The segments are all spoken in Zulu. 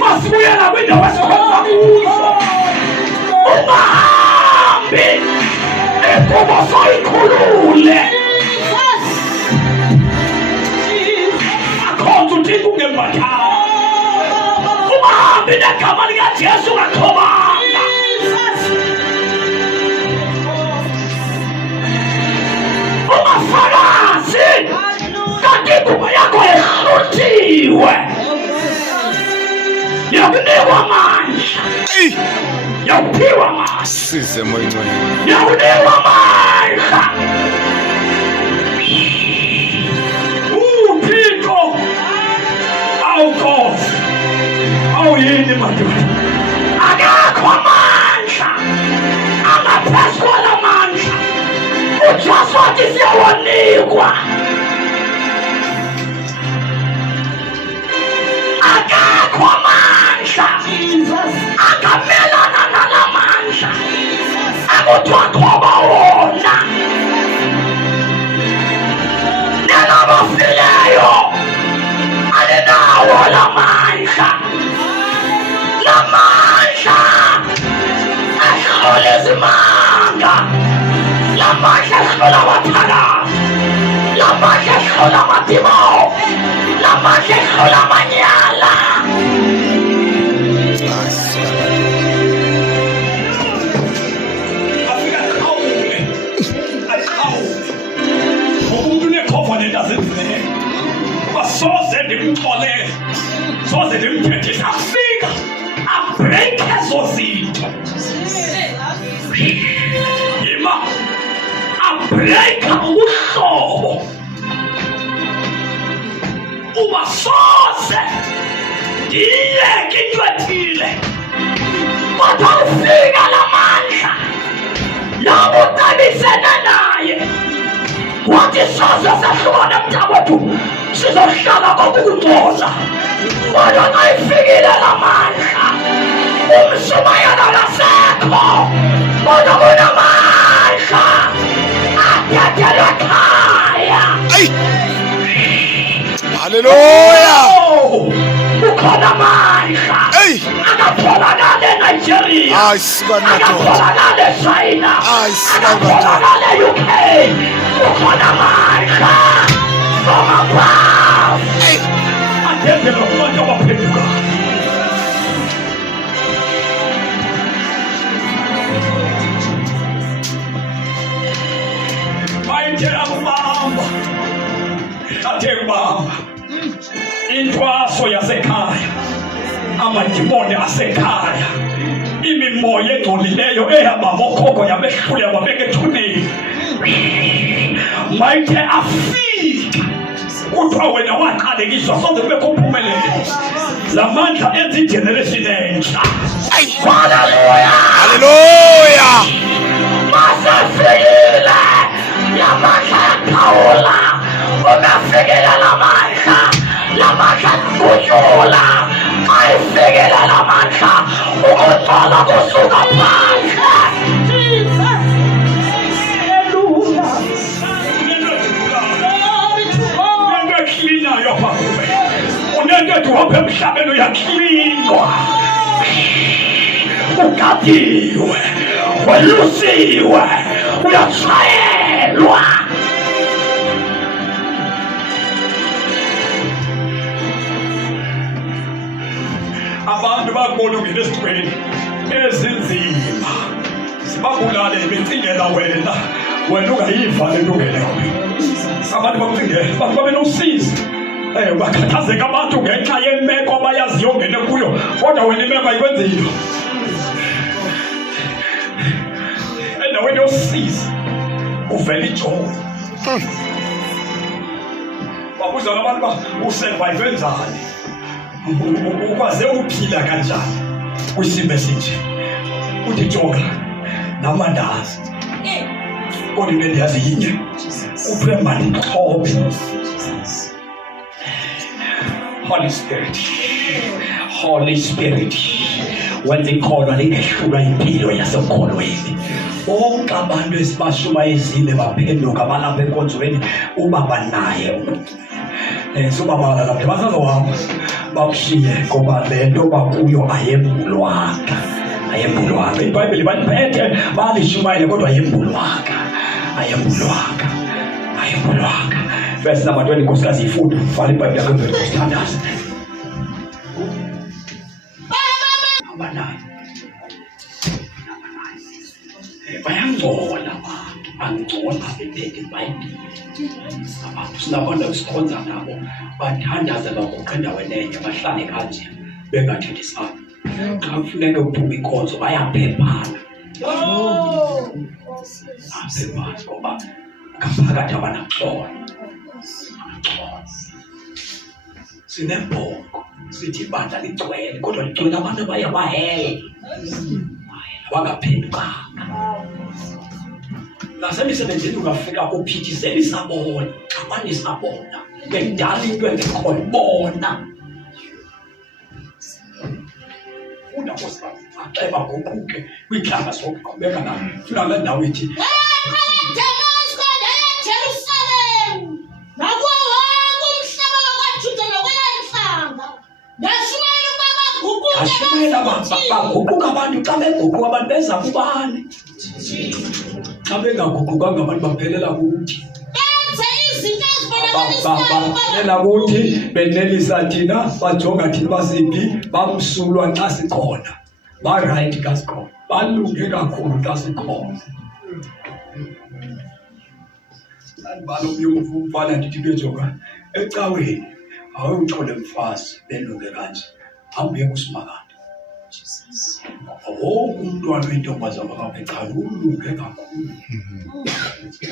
Masibuyela kwindawo esikwenza kuzo. Ungahambi inkubo soyikhulule. Akhonza uThixo ungembathanga. Ungahambi negama likaJesu ungathobanga. Ungafakazi kanti inkubo yakho yehluthiwe. Yakunikwa amandla. Yakuphiwa amandla. Size moyingcwele. Yakunikwa amandla. uThixo awuKhosi awuyini madoda. Akakho amandla angaphezu kwalamandla uJesu wathi siyawanikwa. Akakho amandla angamelana nalamandla akuthiwa wona. Nelabafileyo alinawo lamandla. Lamandla ahlula izimanga. Lamandla ahlula abathakazi. Lamandla ahlula amadimoni. Lamandla ahlula amanyala. Soze ndimxolele, soze ndimthethise, afika abreake ezo zinto. Yima abreaka ubuhlobo. Uba soze ndiyeke into ethile kodwa ufika lamandla yabucabisene naye wathi soze sahlukane mntakwethu sizohlala kokukuxola. Kodwa xa ifikile lamandla uMshumayela akasekho kodwa kunamandla athathelwe ekhaya. Haleluya. Ukhona amandla akatholakala eNigeria, akatholakala eChina, akatholakala eUK. Ukhona amandla from above. Athendelwe kubantu abaphendukayo. Bayithe akubamba athe kubamba intwaso yasekhaya, amadimoni asekhaya, imimoya engcolileyo ehamba ngokhokho yabehlula yababeka ethuneni. Mayithe afika kuthiwa wena waqalekiswa soze kubekho uphumelele. La mandla enza igeneration entsha. Haleluya. Haleluya. Masafikile la mandla yakhawula. Unafikile la mandla. La mandla kujula. Ayifikile la mandla ukuthola kusuka phandle. Unento wapha emhlabeni uyaklinwa. Ugadiwe, welusiwe, uyatshayelwa. Abantu bakubona ungena esitweni ezinzima sibabulale benzingela wena ungayiva le nto ungeleyo. Abantu bakucingela, abantu babe nosizi. Bakhathazeka abantu ngenxa yemeko abayaziyo ongene kuyo kodwa wena imeko ayikwenzile. Endaweni yosizi uvela ijoyi. Babuza abantu ba usurvive njani, ukwaze uphila kanjani kwisimo esinje. Uthi jonga namandazi kodwa into endiyazi yinye, kuthiwe mandixhobe. Holy Spirit, wenza ikholwa lingehlulwa impilo yasemkholweni. Bonke abantu esibashumayezile baphenduka balapha enkonzweni, ubaba naye ubaba lapha basazohamba bakushiye ngoba le nto bakuyo ayembulwanga. IBhayibheli baliphethe balishumayele kodwa ayembulwanga. Verse number 20, nkosikazi ifunda vala iBhayibheli yakho ngokuthandaza. Bayangcola abantu, angcola bephethe iBhayibheli. Abantu sinabantu esikhonza nabo bathandaza baguqa endaweni enye, bahlale kanje bengathethisani. Xa kufuneka uphume inkonzo bayaphephana. Ngoba ngaphakathi abanaxolo. Sinembongo sithi ibandla ligcwele kodwa ligcwele abantu abaye bahele abangaphendukanga. Nasemisebenzini ungafika kuphithizela isabona, abanye isabona bekudala into engekhoyo bona. Funda nkosikazi xa baguquke kwiintlanga zokuqhubeka nayo. Funa le ndawo ithi Ndashumayela baguquka abantu. Xa beguquka abantu beza kubani? Xa bengaguqukanga abantu baphelela kuthi. Baphelela kuthi benelisa thina, bajonga thina basiphi, bamsulwa xa sikhona. Barayithi xa sikhona, balunge kakhulu xa sikhona. Andibala umfana ndithi bejonga ecaweni, awuthole mfazi belunge kanje. Hambe kusimakade. Umntwana oyintombazana apha ekhaya ulunge kakhulu.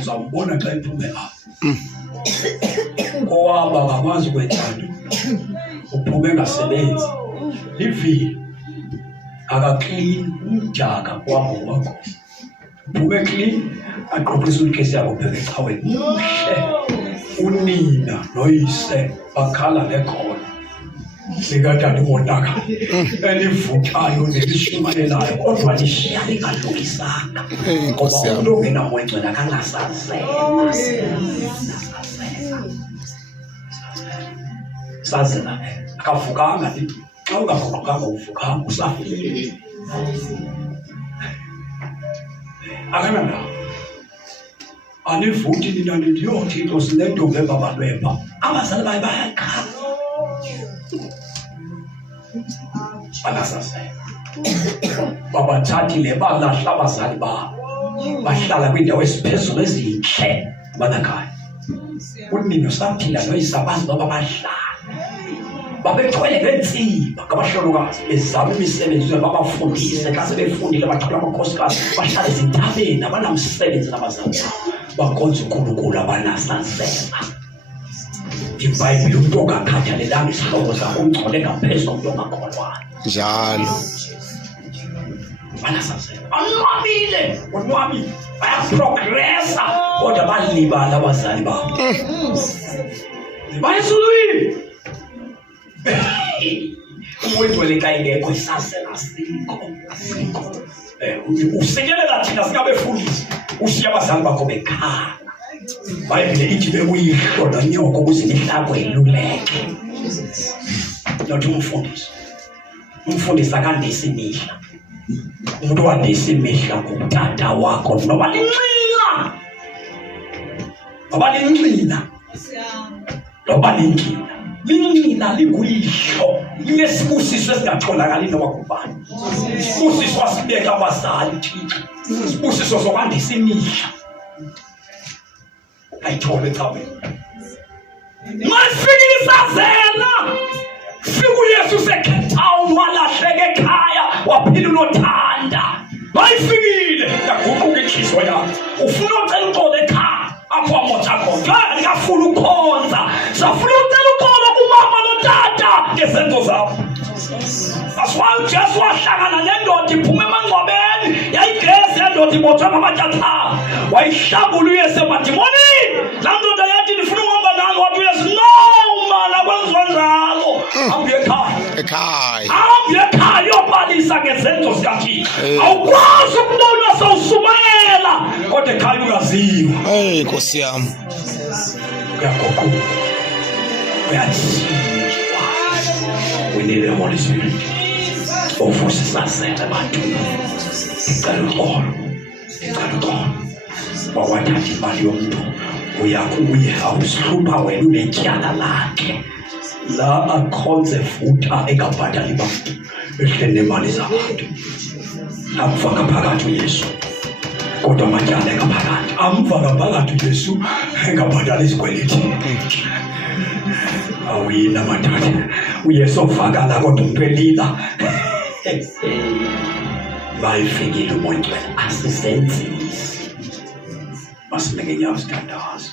Uzawubona xa iphume apha. Owaba ngakwazi ukwenjani, uphume ngasebenzi. Ivili akaklini, umdaka kwabo wakho. Uphume clean, aqoqisa ulikesi yakho phela ecaweni. Unina noyise bakhala nekhona. Sikatata umonaka elivuthayo nelishumayelayo kodwa lishiya lingalungisanga. Inkosi yami. Ngoba ungena mwencwela kangasazela. Sazela akavukanga xa ungaguqukanga uvukanga usafile. Akananda anivuthi nina ndiyothi into sinentombi ebabalwepha. Abazali baye bayakhala. Banasasela babathathile balahla abazali babo, bahlala kwiindawo eziphezulu ezintle banakhaya. Unina usaphinda noyise abazi noba bahlala babethwele ngeentsiba ngabahlolokazi bezama imisebenzi babafundise. Xa sebefundile bathola amakhosikazi bahlala ezintabeni abanamsebenzi nabazali babo bakhonza uNkulunkulu abanasasela. IBhayibheli umntu ongakhathalelanga isihlobo sakho ungcole ngaphezu komntu ongakholwayo. Njalo. Banasasela onwabile bayaprogressa kodwa balibala abazali babo. Bayesulwini umwetwele xa ingekho isasela sikho. Usekelela thina singabefundisi ushiya abazali bakho bekhala. Bayibhile ithi bekuyihlo nonyoko ukuze imihlako iluleke. Nothi umfundisi akandisa imihla. Umuntu wandisa imihla ngutata wakho noba linxila. Linxila likuyihlo. Linesibusiso esingatholakali noba kubani. Isibusiso asibeka abazali Thixo. Isibusiso sokwandisa imihla. Ayithole ecaweni. Masifikile isazela. Fika uYesu seCape Town walahleka ekhaya waphila unothanda. Mayifikile yaguquka inhliziyo yakho. Ufuna ucela uxolo ekhaya apho wamotha khona. Ngiyafuna ukhonza. Safuna ucela uxolo kumama notata ngezenzo zabo. That's why uJesu wahlangana nendoda iphume emangcwabeni. Yayigezi ndoda ibotshwe ngamatyatha wayihlangula uyese madimoni. Laa ndoda yathi ndifuna uhamba nani, wathi uyese no man akwenziwa njalo. Hambe ekhaya. Hambe ekhaya yobalisa ngezenzo zikaThixo. Awukwazi ukubona sawusumayela kodwa ekhaya ungaziwa. Nkosi yami. Uyaguquka. We need the Holy Spirit. Ofusisasele abantu. Icala uxolo. Bawathatha imali yomntu uya kuye awusihlupha wena unetyala lakhe. La akhonze futha engabhatali bantu ehleli nemali zabantu. Amva ngaphakathi uYesu kodwa amatyala engaphakathi. Amva ngaphakathi uYesu engabhatali izikweleti. Awuyina madoda uYesu ofakala kodwa umuntu elila. Bayifikile umoya ngcwele asisenzisi. Masinike inyawo sithandaza.